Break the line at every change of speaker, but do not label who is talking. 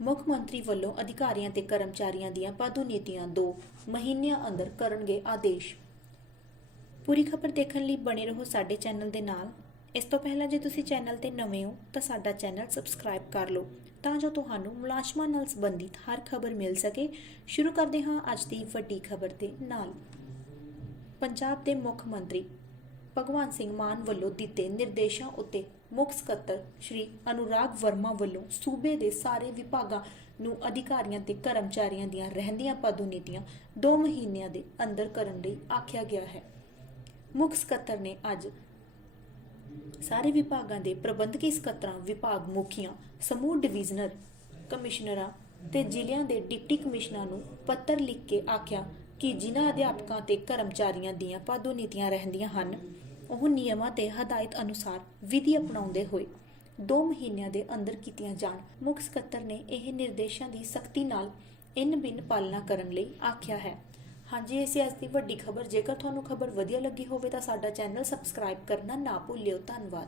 ਮੁੱਖ ਮੰਤਰੀ ਵੱਲੋਂ ਅਧਿਕਾਰੀਆਂ ਤੇ ਕਰਮਚਾਰੀਆਂ ਦੀਆਂ ਪਦੋਨਿਤੀਆਂ 2 ਮਹੀਨਿਆਂ ਅੰਦਰ ਕਰਨਗੇ ਆਦੇਸ਼। ਪੂਰੀ ਖਬਰ ਦੇਖਣ ਲਈ ਬਣੇ ਰਹੋ ਸਾਡੇ ਚੈਨਲ ਦੇ ਨਾਲ। ਇਸ ਤੋਂ ਪਹਿਲਾਂ ਜੇ ਤੁਸੀਂ ਚੈਨਲ ਤੇ ਨਵੇਂ ਹੋ, ਤਾਂ ਸਾਡਾ ਚੈਨਲ ਸਬਸਕ੍ਰਾਈਬ ਕਰ ਲਓ, ਤਾਂ ਜੋ ਤੁਹਾਨੂੰ ਮੁਲਾਜ਼ਮਾਂ ਨਾਲ ਸੰਬੰਧਿਤ ਹਰ ਖਬਰ ਮਿਲ ਸਕੇ। ਸ਼ੁਰੂ ਕਰਦੇ ਹਾਂ ਅੱਜ ਦੀ ਵੱਡੀ ਖਬਰ ਦੇ ਨਾਲ। ਪੰਜਾਬ ਦੇ ਮੁੱਖ ਮੰਤਰੀ ਭਗਵੰਤ ਸਿੰਘ ਮਾਨ ਵੱਲੋਂ ਦਿੱਤੇ ਨਿਰਦੇਸ਼ਾਂ ਉੱਤੇ ਮੁੱਖ ਸਕੱਤਰ ਸ਼੍ਰੀ ਅਨੁਰਾਗ ਵਰਮਾ ਵੱਲੋਂ ਸੂਬੇ ਦੇ ਸਾਰੇ ਵਿਭਾਗਾਂ ਨੂੰ ਅਧਿਕਾਰੀਆਂ ਤੇ ਕਰਮਚਾਰੀਆਂ ਦੀਆਂ ਰਹਿੰਦੀਆਂ ਪਦੋਨੀਤੀਆਂ 2 ਮਹੀਨਿਆਂ ਦੇ ਅੰਦਰ ਕਰਨ ਲਈ ਆਖਿਆ ਗਿਆ ਹੈ। ਮੁੱਖ ਸਕੱਤਰ ਨੇ ਅੱਜ ਸਾਰੇ ਵਿਭਾਗਾਂ ਦੇ ਪ੍ਰਬੰਧਕੀ ਸਕੱਤਰਾਂ, ਵਿਭਾਗ ਮੁਖੀਆਂ, ਸਮੂਹ ਡਿਵੀਜ਼ਨਰ, ਕਮਿਸ਼ਨਰਾਂ ਤੇ ਜ਼ਿਲ੍ਹਿਆਂ ਦੇ ਡਿਪਟੀ ਕਮਿਸ਼ਨਰਾਂ ਨੂੰ ਪੱਤਰ ਲਿਖ ਕੇ ਆਖਿਆ ਕਿ ਜਿਨ੍ਹਾਂ ਅਧਿਆਪਕਾਂ ਤੇ ਕਰਮਚਾਰੀਆਂ ਦੀਆਂ ਪਦੋਨੀਤੀਆਂ ਰਹਿੰਦੀਆਂ ਹਨ ਉਹ ਨਿਯਮਾਂ ਤੇ ਹਦਾਇਤ ਅਨੁਸਾਰ ਵਿਧੀ ਅਪਣਾਉਂਦੇ ਹੋਏ 2 ਮਹੀਨਿਆਂ ਦੇ ਅੰਦਰ ਕੀਤੀਆਂ ਜਾਣ। ਮੁੱਖ ਸਕੱਤਰ ਨੇ ਇਹ ਨਿਰਦੇਸ਼ਾਂ ਦੀ ਸਖਤੀ ਨਾਲ ਇਨ ਬਿਨ ਪਾਲਣਾ ਕਰਨ ਲਈ ਆਖਿਆ ਹੈ। ਹਾਂਜੀ, ਇਹ ਸੀ ਅੱਜ ਦੀ ਵੱਡੀ ਖਬਰ। ਜੇਕਰ ਤੁਹਾਨੂੰ ਖਬਰ ਵਧੀਆ ਲੱਗੀ ਹੋਵੇ ਤਾਂ ਸਾਡਾ ਚੈਨਲ ਸਬਸਕ੍ਰਾਈਬ ਕਰਨਾ ਨਾ ਭੁੱਲਿਓ। ਧੰਨਵਾਦ।